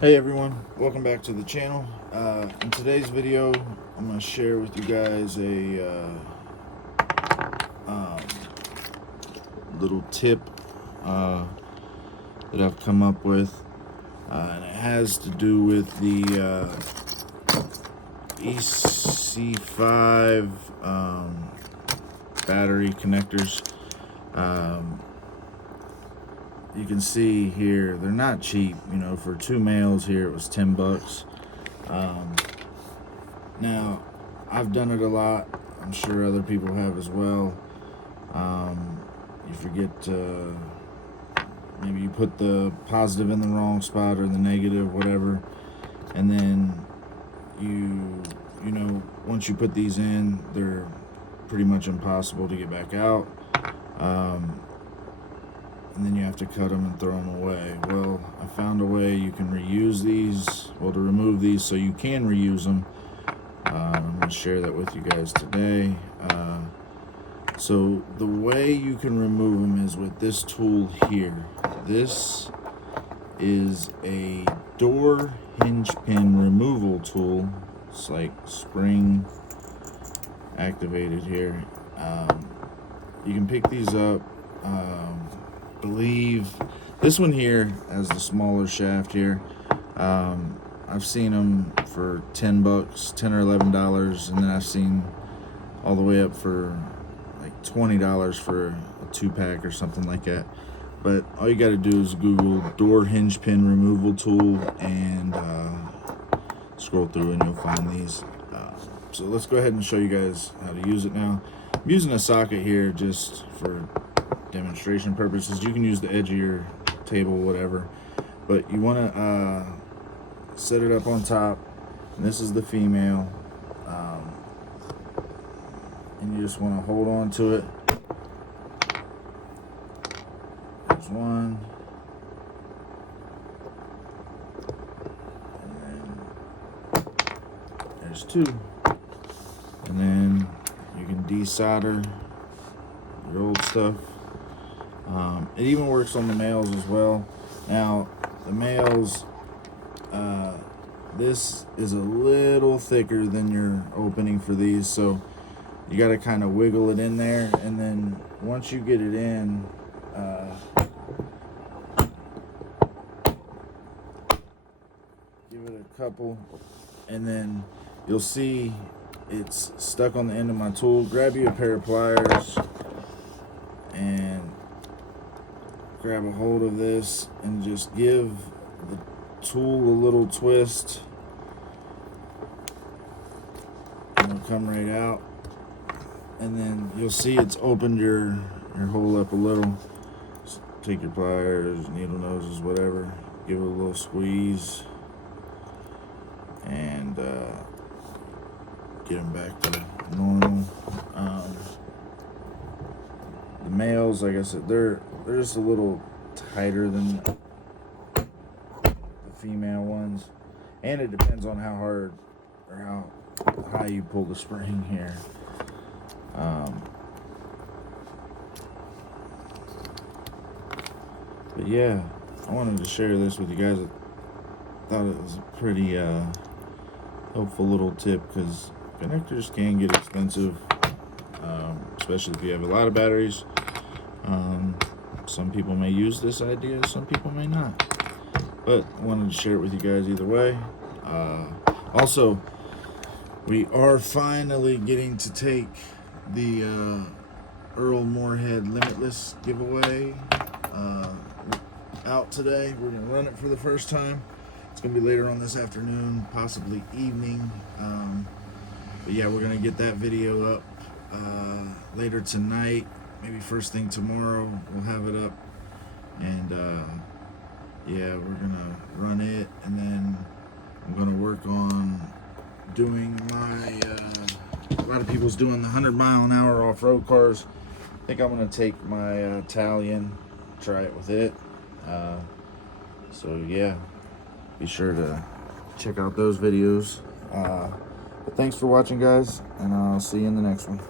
Hey everyone, welcome back to the channel. In today's video, I'm going to share with you guys a little tip that I've come up with, and it has to do with the EC5 battery connectors. You can see here they're not cheap. You know, for two males here it was $10. Now I've done it a lot. I'm sure other people have as well. You forget maybe you put the positive in the wrong spot or the negative, whatever, and then you know, once you put these in, they're pretty much impossible to get back out. And then you have to cut them and throw them away. Well, I found a way you can reuse these, well, to remove these so you can reuse them. I'm going to share that with you guys today. So the way you can remove them is with this tool here. This is a door hinge pin removal tool. It's like spring activated here. You can pick these up. Believe this one here has the smaller shaft here. I've seen them for $10, $10 or $11, and then I've seen all the way up for like $20 for a 2-pack or something like that. But all you got to do is Google door hinge pin removal tool and scroll through and you'll find these. So let's go ahead and show you guys how to use it now. I'm using a socket here just for demonstration purposes. You can use the edge of your table, whatever, but you want to set it up on top, and this is the female, and you just want to hold on to it. There's one, and then there's two, and then you can desolder your old stuff. It even works on the males as well. Now, the males, this is a little thicker than your opening for these, so you got to kind of wiggle it in there, and then once you get it in, give it a couple, and then you'll see it's stuck on the end of my tool. Grab you a pair of pliers and grab a hold of this and just give the tool a little twist, and it'll come right out, and then you'll see it's opened your hole up a little. Just take your pliers, needle noses, whatever, give it a little squeeze, and get them back to normal. The males, like I said, they're just a little tighter than the female ones, and it depends on how hard or how high you pull the spring here. But yeah, I wanted to share this with you guys. I thought it was a pretty helpful little tip, because connectors can get expensive, especially if you have a lot of batteries. Some people may use this idea, some people may not, but I wanted to share it with you guys either way. Also, we are finally getting to take the Earl Moorhead Limitless giveaway out today. We're going to run it for the first time. It's going to be later on this afternoon, possibly evening. But yeah, we're going to get that video up later tonight. Maybe first thing tomorrow we'll have it up, and yeah, we're gonna run it, and then I'm gonna work on doing my a lot of people's doing the 100-mile-an-hour off-road cars. I think I'm gonna take my Italian, try it with it. So yeah, be sure to check out those videos. But thanks for watching, guys, and I'll see you in the next one.